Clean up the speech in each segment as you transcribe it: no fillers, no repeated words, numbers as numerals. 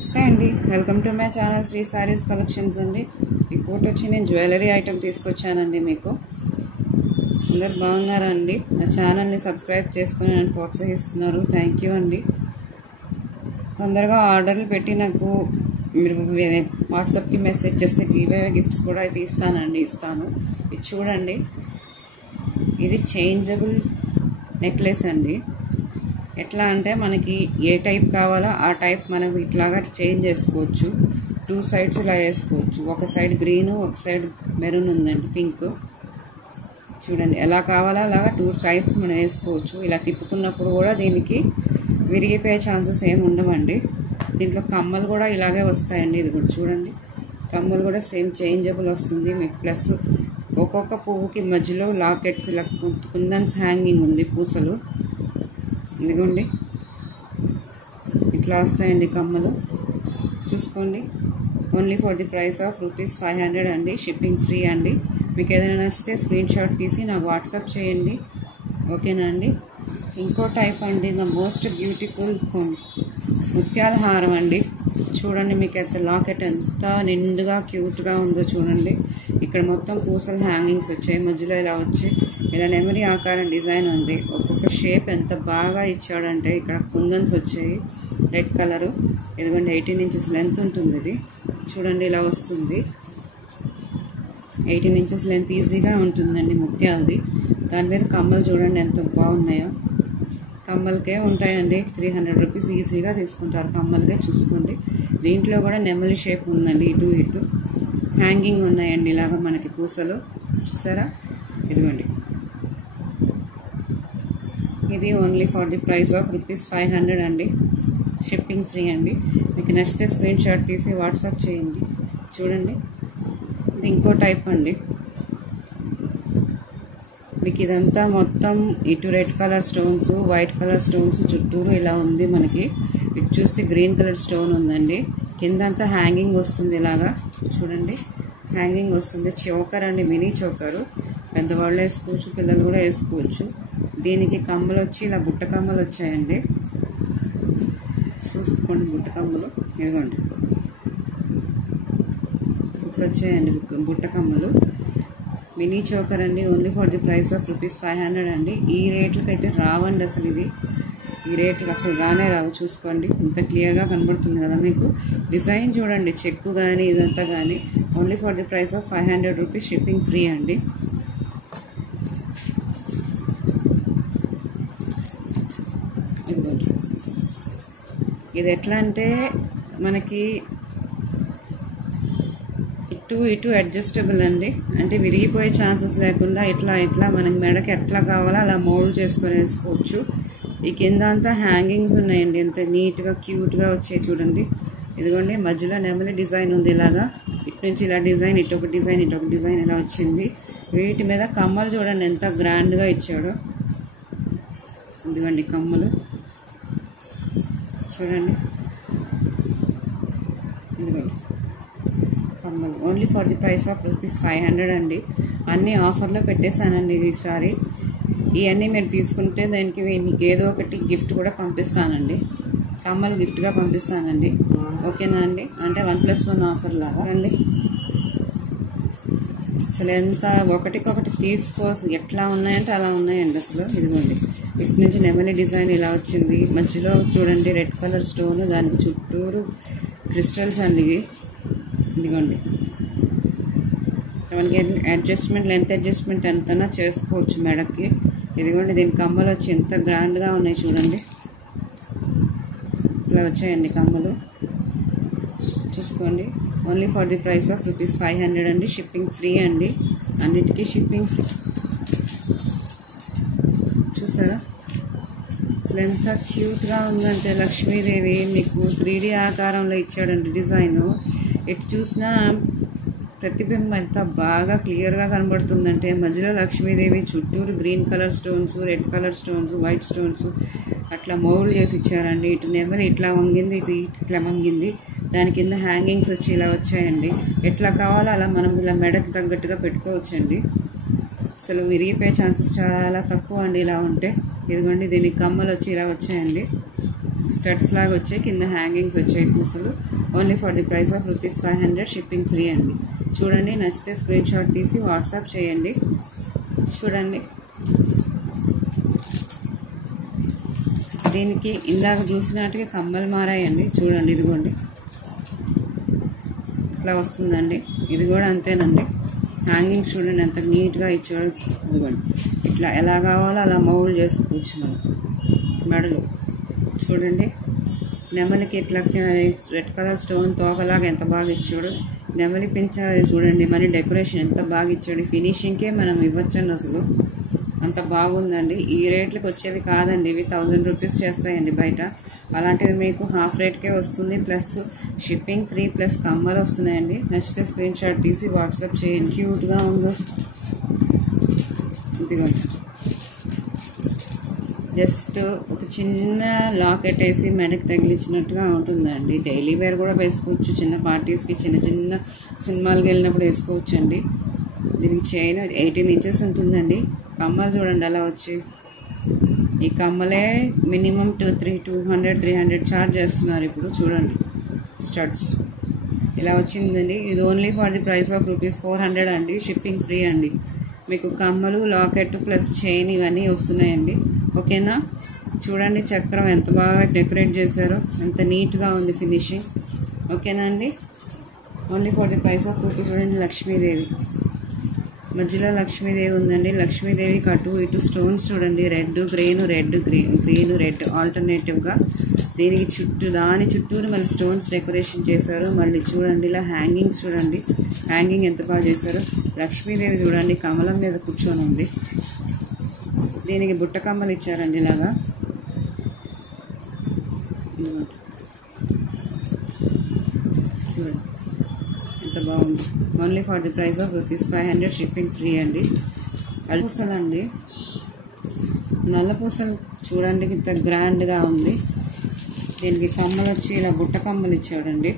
నమస్తే అండి, welcome to my channel Sri Sarees collections అండి. ఈ పూట వచ్చి నేను జ్యువెలరీ ఐటమ్ తీసుకొచ్చానండి. మీకు అందరు బాగున్నారా అండి? నా ఛానల్ని సబ్స్క్రైబ్ చేసుకుని నన్ను ప్రోత్సహిస్తున్నారు, థ్యాంక్ యూ అండి. తొందరగా ఆర్డర్లు పెట్టి నాకు మీరు వాట్సాప్కి మెసేజ్ చేస్తే గివ్ గిఫ్ట్స్ కూడా అయితే ఇస్తాను. ఇది చూడండి, ఇది చేంజబుల్ నెక్లెస్ అండి. ఎట్లా అంటే మనకి ఏ టైప్ కావాలో ఆ టైప్ మనం ఇట్లాగా చేంజ్ చేసుకోవచ్చు. 2 సైడ్స్ ఇలా వేసుకోవచ్చు. ఒక సైడ్ గ్రీను, ఒక సైడ్ మెరూన్ ఉందండి, పింక్. చూడండి ఎలా కావాలో అలాగా 2 సైడ్స్ మనం వేసుకోవచ్చు. ఇలా తిప్పుకున్నప్పుడు కూడా దీనికి విరిగిపోయే ఛాన్సెస్ ఏమి ఉండవండి. దీంట్లో కమ్మలు కూడా ఇలాగే వస్తాయండి. ఇది కూడా చూడండి, కమ్మలు కూడా సేమ్ చేంజబుల్ వస్తుంది మీకు. ప్లస్ ఒక్కొక్క పువ్వుకి మధ్యలో లాకెట్స్ ఇలా కుందన్స్ హ్యాంగింగ్ ఉంది, పూసలు. ఇదిగోండి ఇట్లా వస్తాయండి కమ్మలు, చూసుకోండి. Only for the price of ₹500 అండి. షిప్పింగ్ ఫ్రీ అండి. మీకు ఏదైనా నచ్చితే స్క్రీన్ షాట్ తీసి నాకు వాట్సాప్ చేయండి, ఓకేనా అండి. ఇంకో టైప్ అండి, ద మోస్ట్ బ్యూటిఫుల్ ముత్యాల హారం అండి. చూడండి, మీకు అయితే లాకెట్ ఎంత నిండుగా క్యూట్గా ఉందో చూడండి. ఇక్కడ మొత్తం పూసలు హ్యాంగింగ్స్ వచ్చాయి, మధ్యలో ఇలా వచ్చి ఇలా నెమలి ఆకారం డిజైన్ ఉంది. ఒక్కొక్క షేప్ ఎంత బాగా ఇచ్చాడంటే ఇక్కడ కుందన్స్ వచ్చాయి, రెడ్ కలరు. ఎందుకంటే 18 ఇంచెస్ లెంత్ ఉంటుంది. ఇది చూడండి ఇలా వస్తుంది. 18 ఇంచెస్ లెంత్ ఈజీగా ఉంటుందండి ముత్యాలది. దాని మీద కమ్మలు చూడండి ఎంత బాగున్నాయో. కమ్మలకే ఉంటాయండి, ₹300 ఈజీగా తీసుకుంటారు కమ్మలకే. చూసుకోండి, దీంట్లో కూడా నెమలి షేప్ ఉందండి, ఇటు హ్యాంగింగ్ ఉన్నాయండి ఇలాగ మనకి పూసలు, చూసారా. ఇదిగోండి, ఇది only for the price of ₹500 అండి. షిప్పింగ్ ఫ్రీ అండి. మీకు నచ్చితే స్క్రీన్ షాట్ తీసి వాట్సాప్ చేయండి. చూడండి, ఇది ఇంకో టైప్ అండి. మీకు ఇదంతా మొత్తం ఇటు red colour stones, white colour stones చుట్టూరు ఇలా ఉంది మనకి. ఇటు చూస్తే గ్రీన్ కలర్ స్టోన్ ఉందండి. కిందంతా హ్యాంగింగ్ వస్తుంది ఇలాగా, చూడండి హ్యాంగింగ్ వస్తుంది. చోకర్ అండి, మినీ చోకరు. పెద్దవాళ్ళు వేసుకోవచ్చు, పిల్లలు కూడా వేసుకోవచ్చు. దీనికి కమ్మలు వచ్చి ఇలా బుట్ట కమ్మలు వచ్చాయండి, చూసుకోండి బుట్ట కమ్మలు. ఇదిగోండి ఇట్లా వచ్చాయండి బుట్ట కమ్మలు. మినీ చోకర్ అండి. Only for the price of ₹500 అండి. ఈ రేట్లకి అయితే రావండి అసలు. ఇది ఈ రేట్లకు అసలు రానే రావు. చూసుకోండి, ఇంత క్లియర్గా కనబడుతుంది కదా మీకు. డిజైన్ చూడండి, చెక్కు కానీ ఇదంతా కానీ. Only for the price of ₹500. Shipping free అండి. ఇది ఎట్లా అంటే మనకి ఇటు అడ్జస్టబుల్ అండి. అంటే విరిగిపోయే ఛాన్సెస్ లేకుండా ఇట్లా మనకి మెడకి ఎట్లా కావాలో అలా మోల్డ్ చేసుకొని వేసుకోవచ్చు. ఈ కింద అంతా హ్యాంగింగ్స్ ఉన్నాయండి, ఎంత నీట్గా క్యూట్గా వచ్చాయి చూడండి. ఇదిగోండి, మధ్యలో నెమలి డిజైన్ ఉంది ఇలాగా. ఇటు నుంచి ఇలా డిజైన్, ఇటు ఒక డిజైన్ ఇలా వచ్చింది. వీటి మీద కమ్మలు చూడండి ఎంత గ్రాండ్గా ఇచ్చాడో. ఇదిగోండి కమ్మలు చూడండి. ఇదిగోండి కమ్మలు only for the price of ₹500 అండి. అన్నీ ఆఫర్లో పెట్టేశానండి ఈసారి. ఇవన్నీ మీరు తీసుకుంటే దానికి మీకు ఏదో ఒకటి గిఫ్ట్ కూడా పంపిస్తానండి. కమ్మలు గిఫ్ట్గా పంపిస్తానండి, ఓకేనా అండి. అంటే 1+1 ఆఫర్ లాగా అండి. అసలు ఎంత ఒకటికొకటి ఎట్లా ఉన్నాయంటే అలా ఉన్నాయండి అసలు. ఇదిగోండి, ఇటు నుంచి నెమలి డిజైన్ ఇలా వచ్చింది. మధ్యలో చూడండి రెడ్ కలర్ స్టోన్, దానికి చుట్టూరు క్రిస్టల్స్ అండి. ఇదిగోండి, మనకి లెంత్ అడ్జస్ట్మెంట్ ఎంతనా చేసుకోవచ్చు మెడకి. ఇదిగోండి, దీని కమ్మలు వచ్చి ఎంత గ్రాండ్గా ఉన్నాయి చూడండి. ఇట్లా వచ్చాయండి కమ్మలు, చూసుకోండి. Only for the price of ₹500 అండి. షిప్పింగ్ ఫ్రీ అండి, అన్నిటికీ షిప్పింగ్ ఫ్రీ. చూసారా అసలు ఎంత క్యూట్గా ఉందంటే, లక్ష్మీదేవి మీకు 3D ఆకారంలో ఇచ్చాడండి డిజైను. ఎటు చూసినా ప్రతిబింబం ఎంత బాగా క్లియర్గా కనబడుతుందంటే, మధ్యలో లక్ష్మీదేవి, చుట్టూరు green colour stones, red colour stones, white stones అట్లా మౌల్డ్ చేసి ఇచ్చారండి. ఇటు నెమలి ఇట్లా వంగింది, ఇది ఇట్లా వంగింది. దాని కింద హ్యాంగింగ్స్ వచ్చి ఇలా వచ్చాయండి. ఎట్లా కావాలో అలా మనం ఇలా మెడకు తగ్గట్టుగా పెట్టుకోవచ్చండి. అసలు విరిగిపోయే ఛాన్సెస్ చాలా తక్కువ అండి ఇలా ఉంటే. ఇదిగోండి, దీనికి కమ్మలు వచ్చి ఇలా వచ్చాయండి. స్టడ్స్ లాగా వచ్చాయి, కింద హ్యాంగింగ్స్ వచ్చాయి పూసలు. Only for the price of ₹500, shipping free అండి. చూడండి, నచ్చితే స్క్రీన్ షాట్ తీసి వాట్సాప్ చేయండి. చూడండి, దీనికి ఇందాక చూసినట్టుగా కమ్మలు మారాయండి. చూడండి, ఇదిగోండి ఇట్లా వస్తుందండి. ఇది కూడా అంతేనండి. హ్యాంగింగ్స్ చూడండి ఎంత నీట్గా ఇచ్చాడు. ఇదిగోండి, ఇట్లా ఎలా కావాలో అలా మౌల్డ్ చేసుకోవచ్చు మనం మెడలో. చూడండి, నెమలికి ఇట్లా రెడ్ కలర్ స్టోన్ తోకలాగా ఎంత బాగా ఇచ్చాడు. నెమలి పెంచాలి చూడండి, మరి డెకరేషన్ ఎంత బాగా ఇచ్చాడు. ఫినిషింగ్కే మనం ఇవ్వచ్చండి, అసలు అంత బాగుందండి. ఈ రేట్లకు వచ్చేవి కాదండి, ఇవి ₹1000 చేస్తాయండి బయట. అలాంటిది మీకు హాఫ్ రేట్కే వస్తుంది, ప్లస్ షిప్పింగ్ ఫ్రీ, ప్లస్ కమ్మలు వస్తున్నాయండి. నచ్చితే స్క్రీన్ షాట్ తీసి వాట్సాప్ చేయండి. క్యూట్గా ఉందో, ఇదిగోండి జస్ట్ ఒక చిన్న లాకెట్ వేసి మెడకి తగిలించినట్టుగా ఉంటుందండి. డైలీ వేర్ కూడా వేసుకోవచ్చు, చిన్న పార్టీస్కి, చిన్న చిన్న సినిమాలకు వెళ్ళినప్పుడు వేసుకోవచ్చు అండి. దీనికి చైన్ 18 ఇంచెస్ ఉంటుందండి. కమ్మలు చూడండి అలా వచ్చి, ఈ కమ్మలే మినిమం 200-300 ఛార్జ్ చేస్తున్నారు ఇప్పుడు. చూడండి, స్టడ్స్ ఇలా వచ్చిందండి. ఇది only for the price of ₹400 అండి, షిప్పింగ్ ఫ్రీ అండి. మీకు కమ్మలు, లాకెట్ ప్లస్ చైన్ ఇవన్నీ వస్తున్నాయండి. ఓకేనా? చూడండి, చక్రం ఎంత బాగా డెకరేట్ చేశారో, ఎంత నీట్గా ఉంది ఫినిషింగ్. ఓకేనా అండి? Only for the price of చూడండి, లక్ష్మీదేవి మధ్యలో లక్ష్మీదేవి ఉందండి. లక్ష్మీదేవికి అటు ఇటు స్టోన్స్ చూడండి, red green, red green red ఆల్టర్నేటివ్గా. దీనికి దాని చుట్టూరు మళ్ళీ స్టోన్స్ డెకరేషన్ చేశారు. మళ్ళీ చూడండి, ఇలా హ్యాంగింగ్స్ చూడండి, హ్యాంగింగ్ ఎంత బాగా చేశారు. లక్ష్మీదేవి చూడండి కమలం మీద కూర్చొని ఉంది. దీనికి బుట్ట కమ్మలు ఇచ్చారండి ఇలాగా. చూడండి ఎంత బాగుంది. Only for the price of ₹500, shipping free అండి. నల్లపూసలు అండి, నల్లపూసలు చూడండి ఇంత గ్రాండ్గా ఉంది. దీనికి కమ్మలు వచ్చి ఇలా బుట్ట కమ్మలు ఇచ్చాడండి.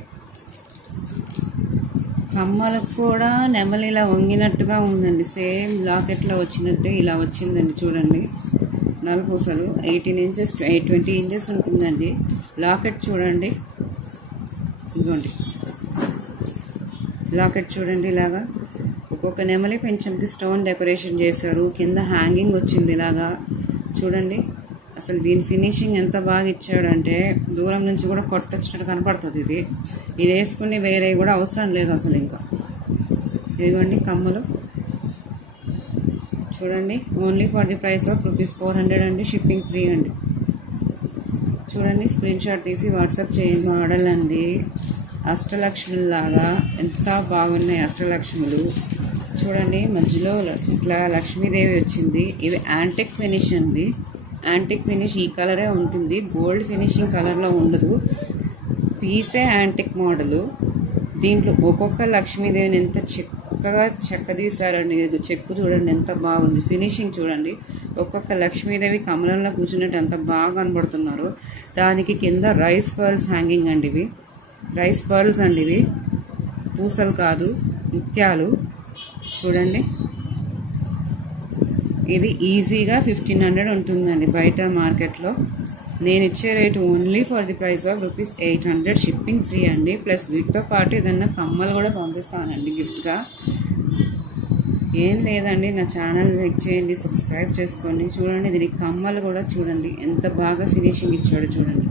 కమ్మలకు కూడా నెమలి ఇలా వంగినట్టుగా ఉందండి, సేమ్ లాకెట్లో వచ్చినట్టే ఇలా వచ్చిందండి. చూడండి, నల్లపూసలు 18 ఇంచెస్ 20 ఇంచెస్ ఉంటుందండి. లాకెట్ చూడండి, ఇదిగోండి లాకెట్ చూడండి ఇలాగా. ఒక్కొక్క నెమలి పెంచంకి స్టోన్ డెకరేషన్ చేశారు. కింద హ్యాంగింగ్ వచ్చింది ఇలాగా. చూడండి, అసలు దీని ఫినిషింగ్ ఎంత బాగా ఇచ్చాడంటే దూరం నుంచి కూడా కొట్టొచ్చినట్టు కనపడుతుంది. ఇది వేసుకుని వేరే కూడా అవసరం లేదు అసలు. ఇంకా ఇదిగోండి కమ్మలు చూడండి, only for the price of ₹400 అండి, షిప్పింగ్ ఫ్రీ అండి. చూడండి, స్క్రీన్ షాట్ తీసి వాట్సాప్ చేయండి. మోడల్ అండి, అష్టలక్ష్ములాగా ఎంత బాగున్నాయి అష్టలక్ష్ములు. చూడండి, మధ్యలో ఇట్లా లక్ష్మీదేవి వచ్చింది. ఇది యాంటిక్ ఫినిష్ అండి. యాంటిక్ ఫినిష్ ఈ కలరే ఉంటుంది, గోల్డ్ ఫినిషింగ్ కలర్లో ఉండదు. పీసే యాంటిక్ మోడలు. దీంట్లో ఒక్కొక్క లక్ష్మీదేవిని ఎంత చక్కగా చెక్కదీశారండి. చెక్కు చూడండి ఎంత బాగుంది. ఫినిషింగ్ చూడండి, ఒక్కొక్క లక్ష్మీదేవి కమలంలో కూర్చున్నట్టు ఎంత బాగా కనబడుతున్నారు. దానికి కింద రైస్ పర్ల్స్ హ్యాంగింగ్ అండి. ఇవి రైస్ పర్ల్స్ అండి, ఇవి పూసలు కాదు, ముత్యాలు. చూడండి, ఇది ఈజీగా 1500 ఉంటుందండి బయట మార్కెట్లో. నేను ఇచ్చే rate only for the price of ₹800, shipping free అండి. ప్లస్ వీటితో పాటు ఏదన్నా కమ్మలు కూడా పంపిస్తానండి గిఫ్ట్గా. ఏం లేదండి, నా ఛానల్ లైక్ చేయండి, సబ్స్క్రైబ్ చేసుకోండి. చూడండి, దీనికి కమ్మలు కూడా చూడండి ఎంత బాగా ఫినిషింగ్ ఇచ్చాడు. చూడండి,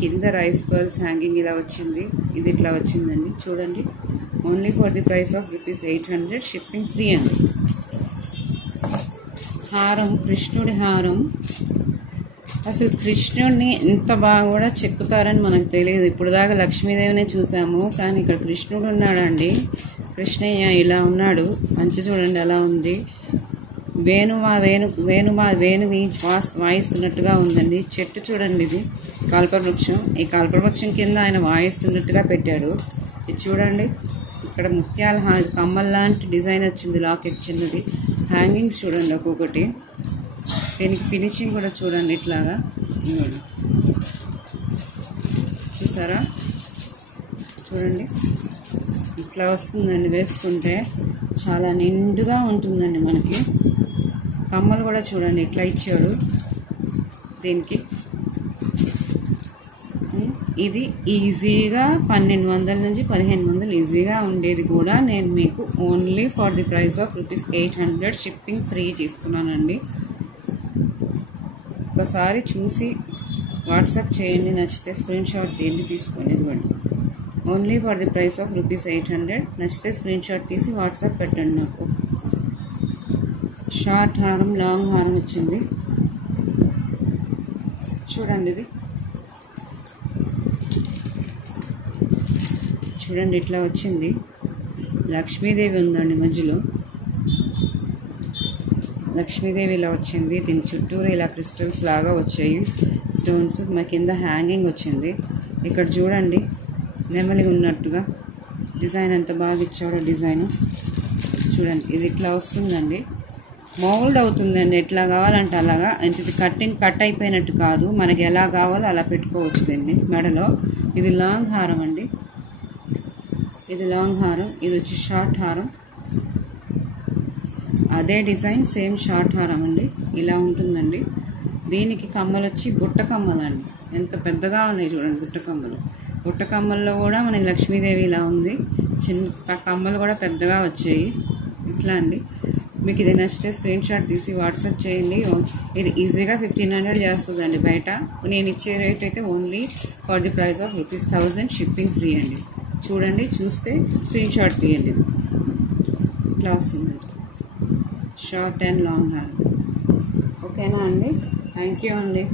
కింద రైస్ పర్ల్స్ హ్యాంగింగ్ ఇలా వచ్చింది, ఇది ఇట్లా వచ్చిందండి. చూడండి, only for the price of ₹800, shipping free అండి. హారం, కృష్ణుడి హారం. అసలు కృష్ణుడిని ఎంత బాగా కూడా చెక్కుతారని మనకు తెలియదు. ఇప్పుడు దాకా లక్ష్మీదేవినే చూసాము, కానీ ఇక్కడ కృష్ణుడు ఉన్నాడండి. కృష్ణయ్య ఇలా ఉన్నాడు. మంచి చూడండి ఎలా ఉంది. వేణువి వాయిస్తున్నట్టుగా ఉందండి. చెట్టు చూడండి, ఇది కల్పవృక్షం. ఈ కల్పవృక్షం కింద ఆయన వాయిస్తున్నట్టుగా పెట్టాడు. ఇది చూడండి, ఇక్కడ ముత్యాల కమ్మల్ లాంటి డిజైన్ వచ్చింది. లాకెట్ చిన్నది. హ్యాంగింగ్స్ చూడండి ఒక్కొక్కటి. దీనికి ఫినిషింగ్ కూడా చూడండి ఇట్లాగా. చూసారా? చూడండి, ఇట్లా వస్తుందండి. వేసుకుంటే చాలా నిండుగా ఉంటుందండి మనకి. కమ్మలు కూడా చూడండి ఇట్లా ఇచ్చాడు. దీనికి ఇది ఈజీగా 1200 నుంచి 1500 ఈజీగా ఉండేది కూడా నేను మీకు only for the price of ₹800 shipping free చేస్తున్నానండి. ఒకసారి చూసి వాట్సాప్ చేయండి, నచ్చితే స్క్రీన్ షాట్ తీయండి, తీసుకొని ఇవ్వండి. Only for the price of ₹800. నచ్చితే స్క్రీన్ షాట్ తీసి వాట్సాప్ పెట్టండి. నాకు షార్ట్ హారం, లాంగ్ హారం వచ్చింది చూడండి. ఇది చూడండి, ఇట్లా వచ్చింది. లక్ష్మీదేవి ఉందండి మధ్యలో. లక్ష్మీదేవి ఇలా వచ్చింది. దీని చుట్టూరు ఇలా క్రిస్టల్స్ లాగా వచ్చాయి, స్టోన్స్. మా కింద హ్యాంగింగ్ వచ్చింది. ఇక్కడ చూడండి, నెమలి ఉన్నట్టుగా డిజైన్ ఎంత బాగా ఇచ్చాడో. డిజైన్ చూడండి, ఇది ఇట్లా వస్తుందండి. మౌల్డ్ అవుతుందండి, ఎట్లా కావాలంటే అలాగా. అంటే ఇది కట్ అయిపోయినట్టు కాదు, మనకి ఎలా కావాలో అలా పెట్టుకోవచ్చు దీన్ని మెడలో. ఇది లాంగ్ హారం అండి. ఇది లాంగ్ హారం, ఇది వచ్చి షార్ట్ హారం. అదే డిజైన్, సేమ్ షార్ట్ హారం అండి. ఇలా ఉంటుందండి. దీనికి కమ్మలు వచ్చి బుట్ట కమ్మలు అండి. ఎంత పెద్దగా ఉన్నాయి చూడండి బుట్ట కమ్మలు. బుట్ట కమ్మల్లో కూడా మనకి లక్ష్మీదేవి ఇలా ఉంది. చిన్న కమ్మలు కూడా పెద్దగా వచ్చాయి. ఇట్లా అండి. మీకు ఇది నచ్చితే స్క్రీన్ షాట్ తీసి వాట్సాప్ చేయండి. ఇది ఈజీగా 1500 చేస్తుందండి బయట. నేను ఇచ్చే రేట్ అయితే only for the price of ₹1000 shipping free అండి. చూడండి, చూస్తే స్క్రీన్ షాట్ తీయండి. ఇట్లా వస్తుందండి షార్ట్ అండ్ లాంగ్ హార్. ఓకేనా అండి? థ్యాంక్ యూ అండి.